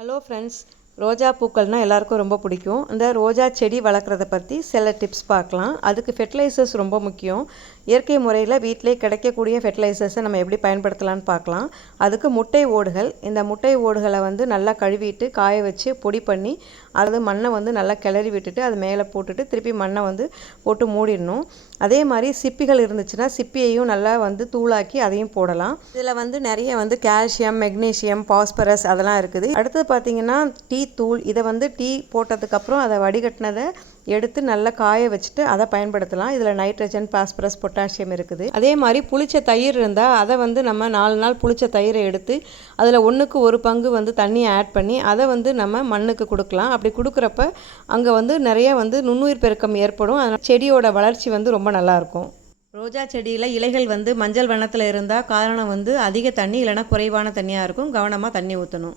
Hello friends, ரோஜா பூக்கள்னால் எல்லாருக்கும் ரொம்ப பிடிக்கும். இந்த ரோஜா செடி வளர்க்குறத பற்றி சில டிப்ஸ் பார்க்கலாம். அதுக்கு ஃபெர்டிலைசர்ஸ் ரொம்ப முக்கியம். இயற்கை முறையில் வீட்டிலே கிடைக்கக்கூடிய ஃபெர்டிலைசர்ஸை நம்ம எப்படி பயன்படுத்தலான்னு பார்க்கலாம். அதுக்கு முட்டை ஓடுகள், இந்த முட்டை ஓடுகளை நல்லா கழுவிட்டு காய வச்சு பொடி பண்ணி அது மண்ணை நல்லா கிளறி விட்டுட்டு அது மேலே போட்டுட்டு திருப்பி மண்ணை போட்டு மூடிடணும். அதே மாதிரி சிப்பிகள் இருந்துச்சுன்னா சிப்பியையும் நல்லா தூளாக்கி அதையும் போடலாம். இதில் நிறைய கால்சியம், மெக்னீசியம், பாஸ்பரஸ் அதெல்லாம் இருக்குது. அடுத்தது பார்த்திங்கன்னா டீ தூள். இதை டீ போட்டதுக்கப்புறம் அதை வடிகட்டினதை எடுத்து நல்லா காய வச்சுட்டு அதை பயன்படுத்தலாம். இதில் நைட்ரஜன், பாஸ்பரஸ், பொட்டாசியம் இருக்குது. அதே மாதிரி புளிச்ச தயிர் இருந்தால் அதை நம்ம 4 நாள் புளிச்ச தயிரை எடுத்து அதில் 1க்கு 1 பங்கு தண்ணியை ஆட் பண்ணி அதை நம்ம மண்ணுக்கு கொடுக்கலாம். அப்படி கொடுக்குறப்ப அங்கே நிறைய நுண்ணுயிர் பெருக்கம் ஏற்படும். அதனால் செடியோட வளர்ச்சி ரொம்ப நல்லாயிருக்கும். ரோஜா செடியில் இலைகள் மஞ்சள் வண்ணத்தில் இருந்தால் காரணம் அதிக தண்ணி இல்லைனா குறைவான தண்ணியாக இருக்கும். கவனமாக தண்ணி ஊற்றணும்.